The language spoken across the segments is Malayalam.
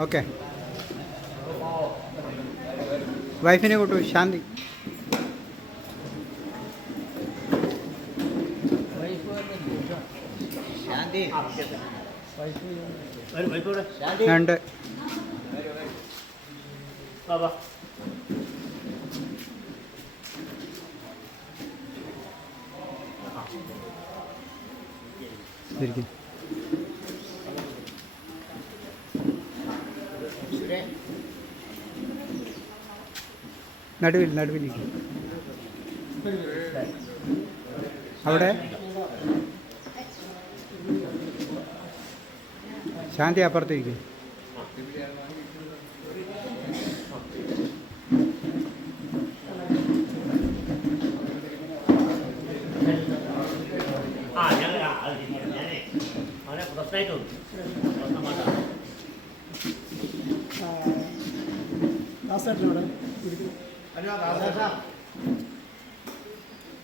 ഓക്കെ. വൈഫിനെ കൂട്ടു. ശാന്തി. ഉണ്ട്. ശരിക്കും നടുവിലിരിക്കും. അവിടെ ശാന്തി അപ്പുറത്തിരിക്കും.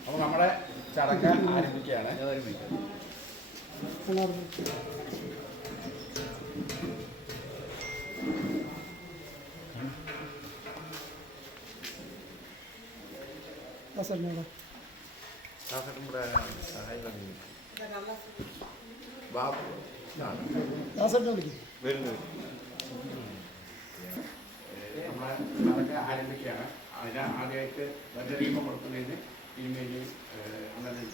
അപ്പോൾ നമ്മുടെ ചടങ്ങ് ആരംഭിക്കുകയാണ്. നമ്മളെ ചടങ്ങ് ആരംഭിക്കുകയാണ്. അതിന് ആദ്യമായിട്ട് ദീപം കൊടുക്കുന്നതിന് തിരുമേനി അന്നേരം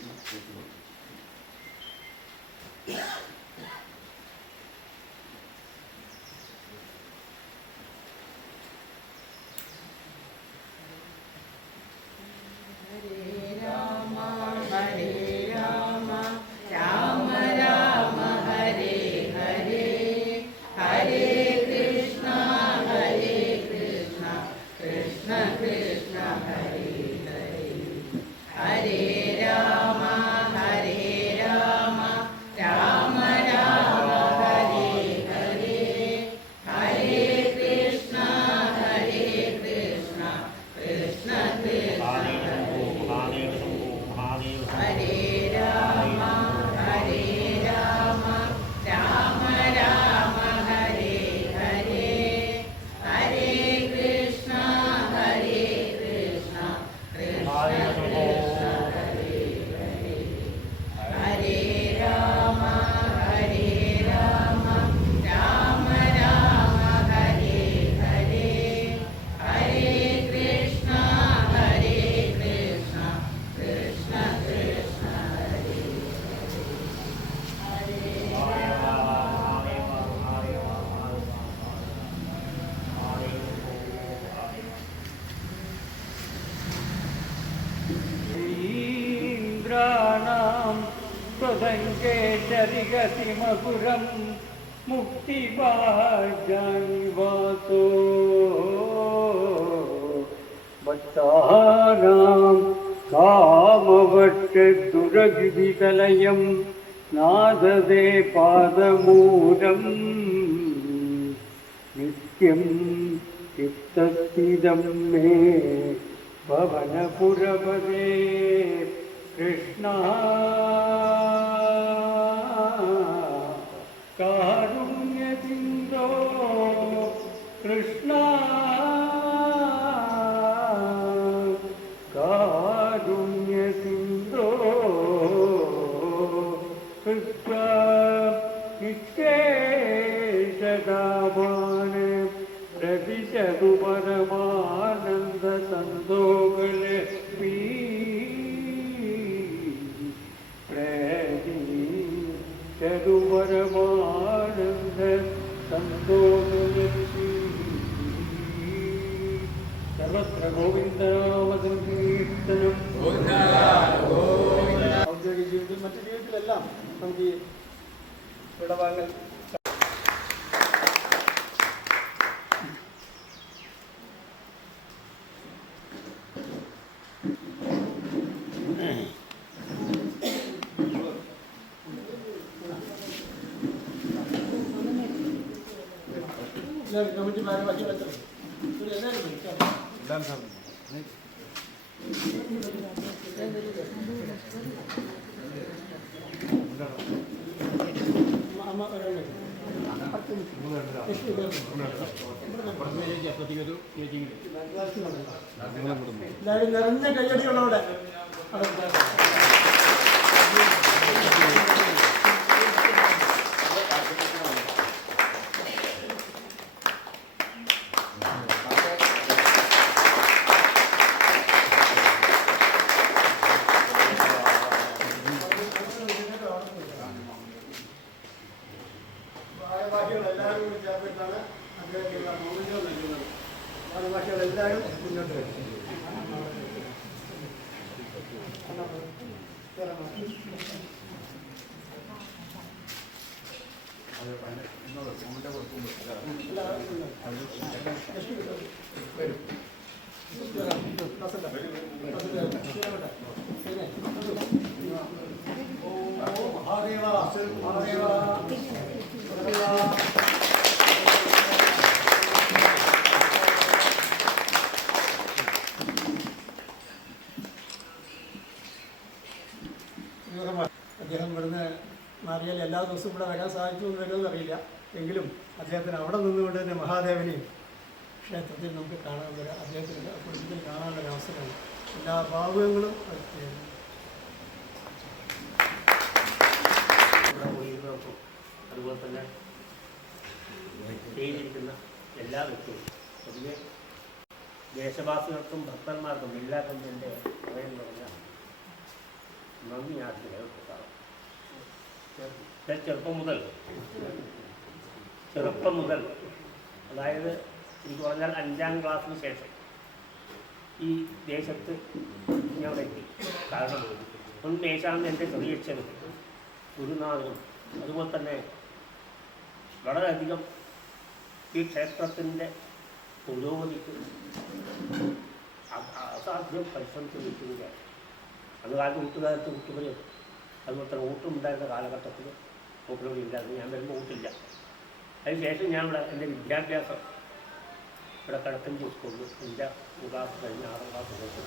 त्वदङ्केशरिगतिमधुरं मुक्तिभाजानिवासो भक्तानां कामवक्षदुरगिरितलयं नाददे पादमूलं नित्यं चित्तस्थितं मे भवनपुरपदे कृष्ण कारुण्यसिन्धो कृष्ण कारुण्यसिन्धो कृष्ण निष्केशदाभान प्रतिशतु परमानन्दसन्दोगले चरुवरमानन्द सन्तोषयति सर्वत्र गोविन्दनामसङ्कीर्तनं ഔദ്യോഗിക ജീവിതത്തിൽ മറ്റു ജീവിതത്തിലെല്ലാം നമുക്ക് വിടവാങ്ങൽ കമ്മിറ്റിമാരെ വച്ചു അമ്മ എല്ലാവരും നിറഞ്ഞ കയ്യടികളോടെ ഭാഷകളെല്ലാവരും കൂടി ചേർത്തിട്ടാണ് അദ്ദേഹത്തിനുള്ള മൗലികം നൽകുന്നത്. ഭാഷകളെല്ലാവരും മുന്നോട്ട് വരും. മഹാദേവ മഹാദേവ അദ്ദേഹം ഇവിടുന്ന് മാറിയാൽ എല്ലാ ദിവസവും ഇവിടെ വരാൻ സാധിച്ചു എന്ന് വരുമെന്ന് അറിയില്ല. എങ്കിലും അദ്ദേഹത്തിന് അവിടെ നിന്നുകൊണ്ട് തന്നെ മഹാദേവനെയും ക്ഷേത്രത്തിൽ നമുക്ക് കാണാൻ അദ്ദേഹത്തിൻ്റെ കുടുംബത്തിൽ കാണാനുള്ളൊരു അവസരമാണ്. എല്ലാ ഭാവുകങ്ങളും അതുപോലെ തന്നെ ചെയ്തിരിക്കുന്ന എല്ലാ വ്യക്തിയും പൊതുവെ ദേശവാസികൾക്കും ഭക്തന്മാർക്കും എല്ലാവർക്കും എൻ്റെ ഹൃദയം നിറഞ്ഞ നന്ദി ആദ്യം രേഖപ്പെടുത്താറ്. ചെറുപ്പം മുതൽ അതായത് എനിക്ക് പറഞ്ഞാൽ 5ാം ക്ലാസ്സിന് ശേഷം ഈ ദേശത്ത് ഞാൻ എത്തി. കാരണം മുൻ മേശാന്തി എൻ്റെ ചെറിയച്ഛനും ഗുരുനാഥനും അതുപോലെ തന്നെ വളരെയധികം ഈ ക്ഷേത്രത്തിൻ്റെ പുരോഗതിക്ക് അസാധ്യം പരിശ്രമിച്ച് നിൽക്കുകയാണ്. അതുകാലത്ത് കൂട്ടുകാലത്ത് കുട്ടികളും അതുപോലെ തന്നെ വോട്ടുണ്ടായിരുന്ന കാലഘട്ടത്തിൽ വോട്ടുകൾ ഇല്ലായിരുന്നു. ഞാൻ വരുമ്പോൾ വോട്ടില്ല. അതിനുശേഷം ഞാൻ ഇവിടെ എൻ്റെ വിദ്യാഭ്യാസം ഇവിടെ കടക്കഞ്ചി സ്കൂളിൽ എൻ്റെ ക്ലാസ് കഴിഞ്ഞ് 6ാം ക്ലാസ് പോയിട്ട്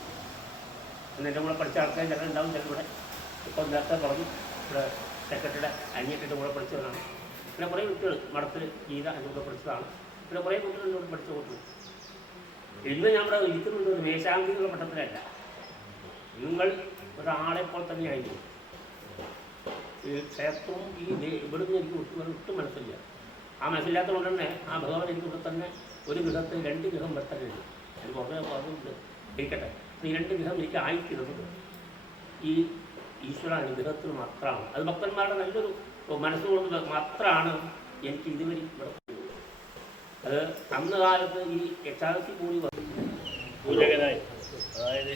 അന്ന് എൻ്റെ കൂടെ പഠിച്ച ആൾക്കാർ ചില ഉണ്ടാവും. ചിലവിടെ ഇപ്പോൾ നേരത്തെ പറഞ്ഞു ഇവിടെ സെക്രട്ടറിയുടെ അനിയത്തിൻ്റെ കൂടെ പഠിച്ചവരാണ്. പിന്നെ കുറേ കുട്ടികൾ മഠത്തിൽ ഗീത എൻ്റെ കൂടെ പഠിച്ചതാണ്. പിന്നെ കുറേ കുട്ടികളുടെ കൂടെ പഠിച്ച കുട്ടികൾ. ഇന്ന് ഞാൻ ഇവിടെ ഇരിക്കുന്നുണ്ട് ഒരു മേശാങ്കികളുടെ മട്ടത്തിലല്ല. നിങ്ങൾ ഒരാളെപ്പോൾ തന്നെയായിരുന്നു. ഈ ക്ഷേത്രവും ഈ ഇവിടുന്ന് എനിക്ക് ഒട്ടും മനസ്സില്ല. ആ മനസ്സില്ലാത്തതുകൊണ്ട് തന്നെ ആ ഭഗവാൻ എനിക്കിവിടെ തന്നെ ഒരു ഗൃഹത്തിൽ 2 ഗൃഹം വെട്ടലുണ്ട്. അത് കുറേ അതുണ്ട് ഇരിക്കട്ടെ. ഈ 2 ഗൃഹം എനിക്ക് ആയിത്തീരുന്നത് ഈ ഈശ്വര അനുഗ്രഹത്തിൽ മാത്രമാണ്. അത് ഭക്തന്മാരുടെ നല്ലൊരു മനസ്സുകൊണ്ട് മാത്രമാണ് എനിക്ക് ഇതുവരെ ഇവിടെ. അത് അന്ന് കാലത്ത് ഈ HRC കൂടി പൂജകനായി, അതായത്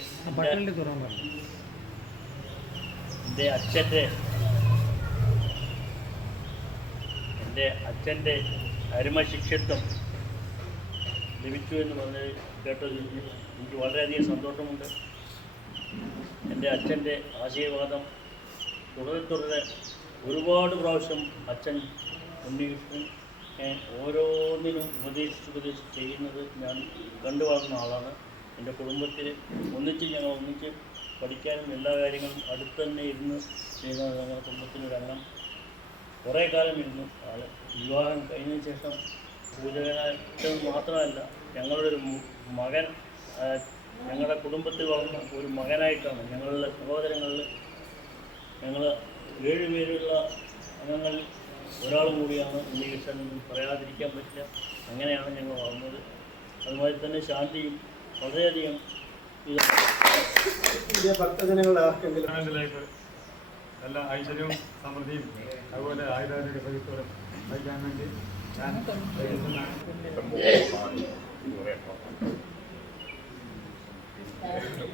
എൻ്റെ അച്ഛൻ്റെ അരുമശിഷ്യത്വം ലഭിച്ചു എന്ന് പറഞ്ഞ് കേട്ടത് എനിക്ക് വളരെയധികം സന്തോഷമുണ്ട്. എൻ്റെ അച്ഛൻ്റെ ആശീർവാദം തുടരെ ഒരുപാട് പ്രാവശ്യം അച്ഛൻ ഉണ്ണികൃഷ്ണൻ ഓരോന്നിനും ഉപദേശിച്ച് ചെയ്യുന്നത് ഞാൻ കണ്ടു വളർന്ന ആളാണ്. എൻ്റെ കുടുംബത്തിൽ ഒന്നിച്ച് പഠിക്കാനും എല്ലാ കാര്യങ്ങളും അടുത്ത് തന്നെ ഇരുന്ന് ചെയ്യുന്ന ഞങ്ങളുടെ കുടുംബത്തിനൊരംഗം കുറേ കാലം ഇരുന്നു. വിവാഹം കഴിഞ്ഞതിന് ശേഷം പൂജകനായിട്ട് മാത്രമല്ല ഞങ്ങളുടെ ഒരു മകൻ ഞങ്ങളുടെ കുടുംബത്തിൽ വളർന്ന ഒരു മകനായിട്ടാണ്. ഞങ്ങളുടെ സഹോദരങ്ങളിൽ ഞങ്ങൾ 7 പേരുള്ള അംഗങ്ങൾ ഒരാളും കൂടിയാണ് ഉണ്ണികൃഷ്ണൻ എന്ന് പറയാതിരിക്കാൻ പറ്റില്ല. അങ്ങനെയാണ് ഞങ്ങൾ വളർന്നത്. അതുമാതിരി തന്നെ ശാന്തിയും വളരെയധികം ിലേക്ക് എല്ലാ ഐശ്വര്യവും സമൃദ്ധിയും അതുപോലെ ആയുരാരോഗ്യത്തോടെ വഹിക്കാൻ വേണ്ടി ഞാൻ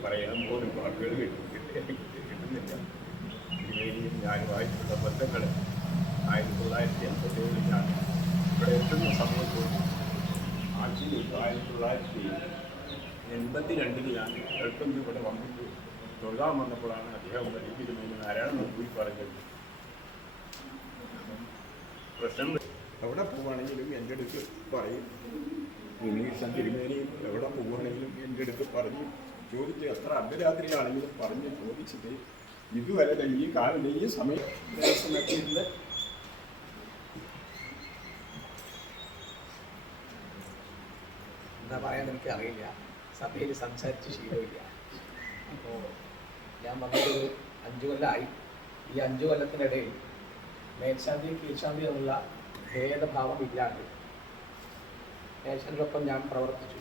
പറയാൻ പോലും വാക്കുകൾ കിട്ടുന്നില്ല. ഇനിയും ഞാനുമായിട്ടുള്ള ബന്ധങ്ങൾ 1987 ഞാൻ ഇവിടെ എത്തുന്ന സമയത്ത് 1982 ഞാൻ എളുപ്പം ഇവിടെ വന്നിട്ട് തൊഴുതാൻ വന്നപ്പോഴാണ് അദ്ദേഹം വലിയ നാരായണൻ പോയി പറഞ്ഞത്. പ്രശ്നം എവിടെ പോവുകയാണെങ്കിലും എൻ്റെ അടുത്ത് പറയും. ഉണ്ണികൃഷ്ണൻ തിരുമേനിയും എവിടെ പോവുകയാണെങ്കിലും എൻ്റെ അടുത്ത് പറഞ്ഞ് ചോദിച്ച് എത്ര അർദ്ധരാത്രിയാണെങ്കിലും പറഞ്ഞ് ചോദിച്ചിട്ട് ഇതുവരെ ഈ കാലം ഈ സമയം എന്താ പറയാൻ എനിക്കറിയില്ല. സഭയിൽ സംസാരിച്ച് ശീലമില്ല. അപ്പോൾ ഞാൻ വന്നതൊരു 5 കൊല്ലമായി. ഈ 5 കൊല്ലത്തിനിടയിൽ മേൽശാന്തി കീഴ്ശാന്തി എന്നുള്ള ഭേദഭാവം ഇല്ലാണ്ട് മേൽശാന്തിയൊപ്പം ഞാൻ പ്രവർത്തിച്ചു.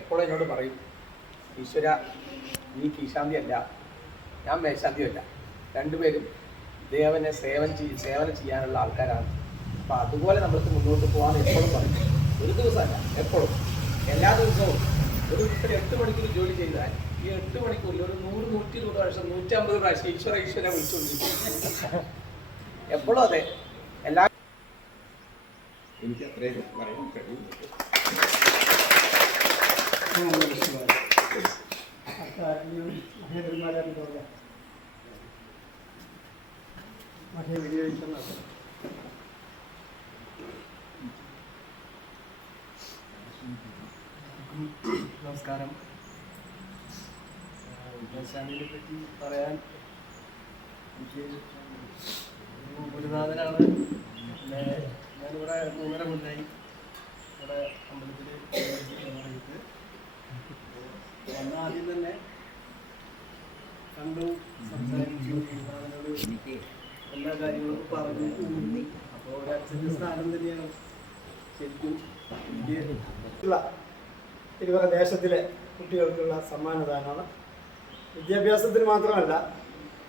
എപ്പോഴും എന്നോട് പറയും, ഈശ്വര നീ കീഴ്ശാന്തി അല്ല, ഞാൻ മേൽശാന്തിയല്ല, രണ്ടുപേരും ദേവനെ സേവനം ചെയ്യാനുള്ള ആൾക്കാരാണ്. അപ്പോൾ അതുപോലെ നമ്മൾക്ക് മുന്നോട്ട് പോകാമെന്ന് എപ്പോഴും പറയും. ഒരു ദിവസമല്ല, എപ്പോഴും എല്ലാ ദിവസവും ഒരു ദിവസത്തിൽ 8 മണിക്കൂർ ജോലി ചെയ്താൽ ഈ 8 മണിക്കൂറിൽ ഒരു 100-120 പ്രാവശ്യം 150 പ്രാവശ്യം ഈശ്വരനെ വിളിച്ചുകൊണ്ടിരിക്കും. എപ്പോഴും അതെ. എല്ലാ എനിക്ക് അത്രയും പറയാൻ കഴിയുന്നു. നമസ്കാരം. മേൽശാന്തിയെ പറ്റി പറയാൻ എനിക്ക് ഗുരുനാഥനാണ്. പിന്നെ ഞാനിവിടെ 3.5 കൊല്ലമായി ഇവിടെ അമ്പലത്തിൽ വന്നിട്ട് വന്ന ആദ്യം തന്നെ കണ്ടു, സംസാരിച്ചു, ഗുരുനാഥനോട് എല്ലാ കാര്യങ്ങളും പറഞ്ഞു. അപ്പോൾ ഒരു അച്ഛൻ്റെ സ്ഥാനം തന്നെയാണ് ശരിക്കും തിരുവല്ല ദേശത്തിലെ കുട്ടികൾക്കുള്ള സമ്മാനദാനമാണ്. വിദ്യാഭ്യാസത്തിന് മാത്രമല്ല,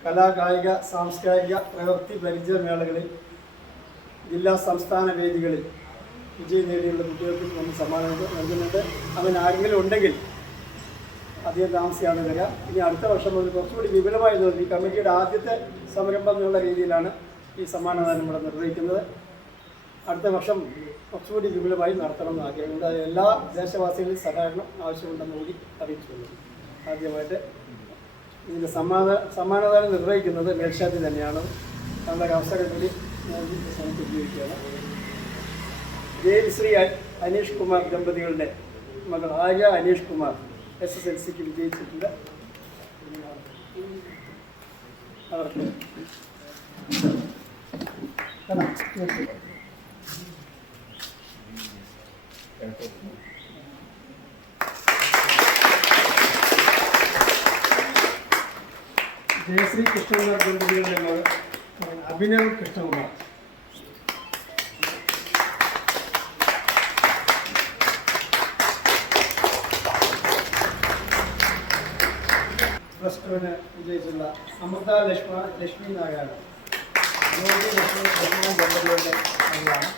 കലാ, കായിക, സാംസ്കാരിക പ്രവൃത്തി പരിചയമേളകളിൽ, ജില്ലാ സംസ്ഥാന വേദികളിൽ വിജയം നേടിയുള്ള കുട്ടികൾക്ക് നമ്മൾ സമ്മാനം നൽകുന്നുണ്ട്. അങ്ങനെ ആരെങ്കിലും ഉണ്ടെങ്കിൽ അധികം താമസിയാതെ വരിക. ഇനി അടുത്ത വർഷം മുതൽ കുറച്ചുകൂടി വിപുലമായി തോന്നി ഈ കമ്മിറ്റിയുടെ ആദ്യത്തെ സംരംഭം എന്നുള്ള രീതിയിലാണ് ഈ സമ്മാനദാനം ഇവിടെ നിർവഹിക്കുന്നത്. അടുത്ത വർഷം കുറച്ചുകൂടി വിപുലമായി നടത്തണമെന്ന് ആഗ്രഹമുണ്ട്. എല്ലാ ദേശവാസികളിലും സഹകരണം ആവശ്യമുണ്ടെന്ന് കൂടി അറിയിച്ചുകൊള്ളുന്നു. ആദ്യമായിട്ട് ഇതിൻ്റെ സമ്മാനദാനം നിർവഹിക്കുന്നത് മേൽശാന്തി തന്നെയാണ്. നമ്മുടെ അവസരം കൂടി ഞാൻ ഉപയോഗിക്കുകയാണ്. ശ്രീ അനീഷ് കുമാർ ദമ്പതികളുടെ മകൾ ആര്യ അനീഷ് കുമാർ SSLCക്ക് വിജയിച്ചിട്ടുണ്ട്. അവർക്ക് ജയശ്രീ കൃഷ്ണകുമാർ ദമ്പതികളുടെ മകൾ അഭിനവ് കൃഷ്ണകുമാർ. പ്ലസ് ടുവിന് വിജയിച്ചുള്ള അമൃത ലക്ഷ്മി നാരായണ ദമ്പതികളുടെ മകളാണ്.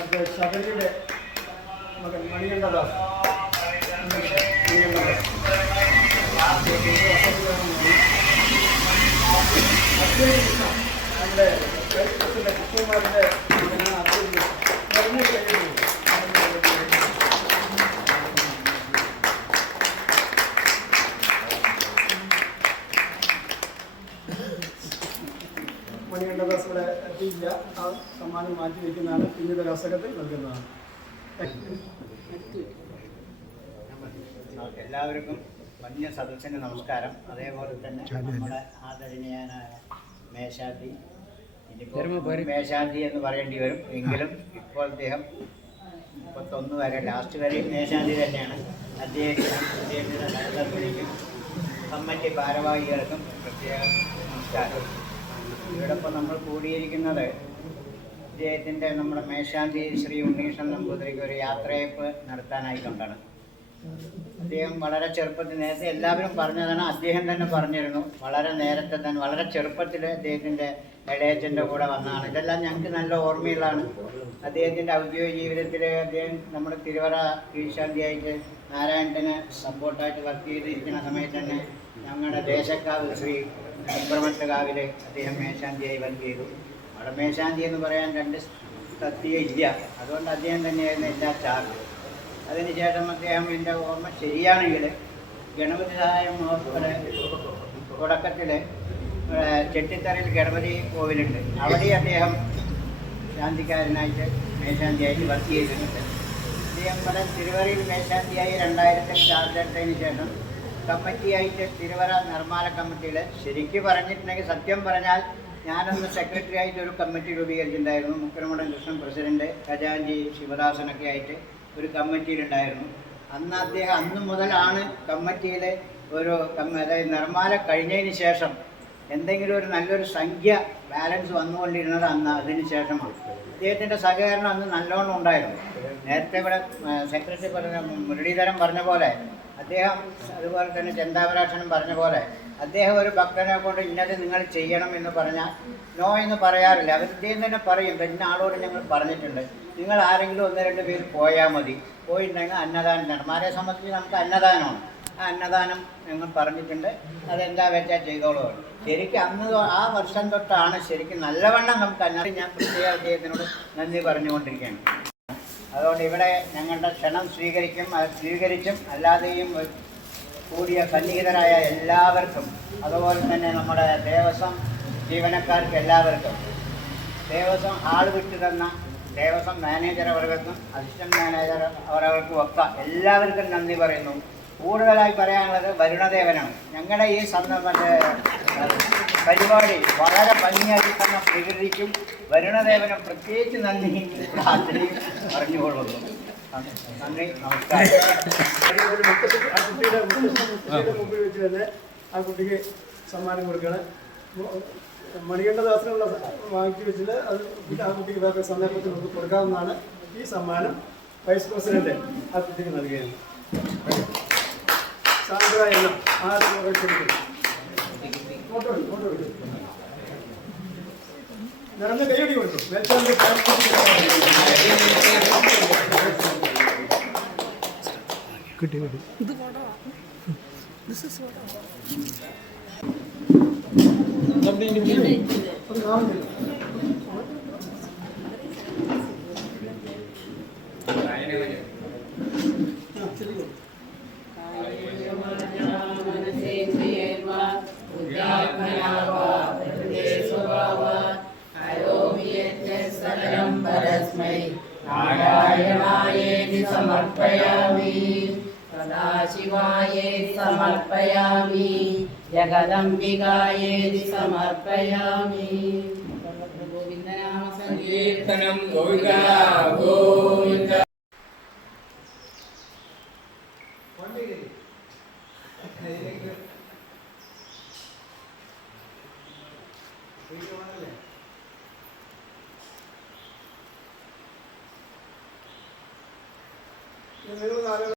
അത് ശബരിയുടെ മകൻ മണികണ്ഠദാസ്. നമ്മുടെ കൃഷ്ണകുമാറിൻ്റെ മണികണ്ഠദാസ് ഇവിടെ എത്തിയില്ല. ആ സമ്മാനം മാറ്റി വയ്ക്കുന്നതാണ്, പിന്നീട് ഒരു അവസരത്തിൽ നൽകുന്നതാണ്. എല്ലാവർക്കും വലിയ സദസ്സിന് നമസ്കാരം. അതേപോലെ തന്നെ നമ്മുടെ ആദരണീയനായ മേശാന്തി, ഇനിയിപ്പോൾ മേശാന്തി എന്ന് പറയേണ്ടി വരും, എങ്കിലും ഇപ്പോൾ അദ്ദേഹം 31 വരെ ലാസ്റ്റ് വരെ മേശാന്തി തന്നെയാണ്. അദ്ദേഹത്തിൻ്റെ സഹധർമ്മിണിക്കും കമ്മിറ്റി ഭാരവാഹികൾക്കും പ്രത്യേക നമസ്കാരം. ഇവിടൊപ്പം നമ്മൾ കൂടിയിരിക്കുന്നത് അദ്ദേഹത്തിൻ്റെ നമ്മുടെ മേശാന്തി ശ്രീ ഉണ്ണീഷൻ നമ്പൂതിരിക്ക് ഒരു യാത്രയയപ്പ് നടത്താനായിക്കൊണ്ടാണ്. അദ്ദേഹം വളരെ ചെറുപ്പത്തിൽ, നേരത്തെ എല്ലാവരും പറഞ്ഞതാണ്, അദ്ദേഹം തന്നെ പറഞ്ഞിരുന്നു, വളരെ നേരത്തെ തന്നെ വളരെ ചെറുപ്പത്തിൽ അദ്ദേഹത്തിൻ്റെ ഇളയച്ചൻ്റെ കൂടെ വന്നതാണ്. ഇതെല്ലാം ഞങ്ങൾക്ക് നല്ല ഓർമ്മയുള്ളതാണ്. അദ്ദേഹത്തിൻ്റെ ഔദ്യോഗിക ജീവിതത്തിൽ അദ്ദേഹം നമ്മുടെ തിരുവറ കീഴ്ശാന്തിയായിട്ട് നാരായണന് സപ്പോർട്ടായിട്ട് വർക്ക് ചെയ്തിരിക്കുന്ന സമയത്ത് തന്നെ ഞങ്ങളുടെ ദേശക്കാവ് ശ്രീ സുബ്രഹ്മണ്യകാവിൽ അദ്ദേഹം മേശാന്തിയായി വർക്ക് ചെയ്തു. അവിടെ മേശാന്തി എന്ന് പറയാൻ 2 തസ്തിക ഇല്ല. അതുകൊണ്ട് അദ്ദേഹം തന്നെയായിരുന്നു എല്ലാ ചാർജ്. അതിനുശേഷം അദ്ദേഹം, എൻ്റെ ഓർമ്മ ശരിയാണെങ്കിൽ, ഗണപതി സഹായം മഹോത്സവ തുടക്കത്തിൽ ചെട്ടിത്തറയിൽ ഗണപതി കോവിലുണ്ട്, അവിടെ അദ്ദേഹം ശാന്തിക്കാരനായിട്ട് മേശാന്തിയായിട്ട് വർക്ക് ചെയ്തിട്ടുണ്ട്. അദ്ദേഹം ഇവിടെ തിരുവറയിൽ മേശാന്തിയായി 2000 ചാർജ് എടുത്തതിന് ശേഷം കമ്മിറ്റിയായിട്ട് തിരുവറ നിർമ്മാണ കമ്മിറ്റിയിൽ, ശരിക്കും പറഞ്ഞിട്ടുണ്ടെങ്കിൽ സത്യം പറഞ്ഞാൽ ഞാനന്ന് സെക്രട്ടറി ആയിട്ട് ഒരു കമ്മിറ്റി രൂപീകരിച്ചിട്ടുണ്ടായിരുന്നു. മുക്കരമഠം കൃഷ്ണൻ പ്രസിഡന്റ്, ഖജാൻജി ശിവദാസനൊക്കെ ആയിട്ട് ഒരു കമ്മിറ്റിയിലുണ്ടായിരുന്നു. അന്ന് അദ്ദേഹം അന്ന് മുതലാണ് കമ്മിറ്റിയിലെ ഒരു അതായത് നിർമ്മാല കഴിഞ്ഞതിന് ശേഷം എന്തെങ്കിലും ഒരു നല്ലൊരു സംഖ്യ ബാലൻസ് വന്നുകൊണ്ടിരുന്നത് അന്ന് അതിന് ശേഷമാണ്. അദ്ദേഹത്തിൻ്റെ സഹകരണം അന്ന് നല്ലോണം ഉണ്ടായിരുന്നു. നേരത്തെ ഇവിടെ സെക്രട്ടറി പറഞ്ഞ മുരളീധരൻ പറഞ്ഞ പോലെ അദ്ദേഹം, അതുപോലെ തന്നെ ചിന്താപരാക്ഷനും പറഞ്ഞ പോലെ അദ്ദേഹം ഒരു ഭക്തനെ കൊണ്ട് ഇന്നത് നിങ്ങൾ ചെയ്യണം എന്ന് പറഞ്ഞാൽ നോ എന്ന് പറയാറില്ല. അവർ ഇദ്ദേഹം തന്നെ പറയും, ഇന്ന ആളോട് ഞങ്ങൾ പറഞ്ഞിട്ടുണ്ട്, നിങ്ങൾ ആരെങ്കിലും 1-2 പേര് പോയാൽ മതി, പോയിട്ടുണ്ടെങ്കിൽ അന്നദാനം. നിർമ്മാരെ സംബന്ധിച്ച് നമുക്ക് അന്നദാനമാണ്. ആ അന്നദാനം ഞങ്ങൾ പറഞ്ഞിട്ടുണ്ട്, അതെന്താ വെച്ചാൽ ചെയ്തോളൂ. ശരിക്കും അന്ന് ആ വർഷം തൊട്ടാണ് ശരിക്കും നല്ലവണ്ണം നമുക്ക് അന്നദാനം. ഞാൻ പ്രത്യേക അദ്ദേഹത്തിനോട് നന്ദി പറഞ്ഞുകൊണ്ടിരിക്കുകയാണ്. അതുകൊണ്ട് ഇവിടെ ഞങ്ങളുടെ ക്ഷണം സ്വീകരിക്കും, അത് സ്വീകരിച്ചും അല്ലാതെയും കൂടിയ സന്നിഹിതരായ എല്ലാവർക്കും, അതുപോലെ തന്നെ നമ്മുടെ ദേവസ്വം ജീവനക്കാർക്ക് എല്ലാവർക്കും, ദേവസ്വം ഹാൾ വിട്ടു തന്ന ദേവസ്വം മാനേജർ അവർക്കും അസിസ്റ്റന്റ് മാനേജർ അവർക്കും ഒക്കെ എല്ലാവർക്കും നന്ദി പറയുന്നു. കൂടുതലായി പറയാനുള്ളത് വരുണദേവനാണ്. ഞങ്ങളുടെ ഈ പരിപാടി വളരെ ഭംഗിയാക്കി തന്ന പ്രകൃതിക്കും വരുണദേവനും പ്രത്യേകിച്ച് നന്ദി പ്രാർത്ഥനയും പറഞ്ഞുകൊള്ളുന്നു. നന്ദി, നമസ്കാരം. ആ കുട്ടിയുടെ മുമ്പിൽ വെച്ച് തന്നെ ആ കുട്ടിക്ക് സമ്മാനം കൊടുക്കണം. മണികണ്ഠദാസനുള്ള വാങ്ങിച്ചു വെച്ചിട്ട് അത് ആ കുട്ടിക്ക് വേറെ സന്ദർഭത്തിൽ നമുക്ക് കൊടുക്കാവുന്നതാണ്. ഈ സമ്മാനം വൈസ് പ്രസിഡന്റ് ആ കുട്ടിക്ക് നൽകുകയാണ്. സാന്ദ്ര എണ്ണം നിറഞ്ഞ കൈയടി കൊടുത്തു. കിട്ടി കിട്ടി. नारायणायेति समर्पयामि, सदाशिवायेति समर्पयामि, जगदम्बिकायेति समर्पयामि. गोविन्दनाम संकीर्तनं गोविन्द गोविन्द.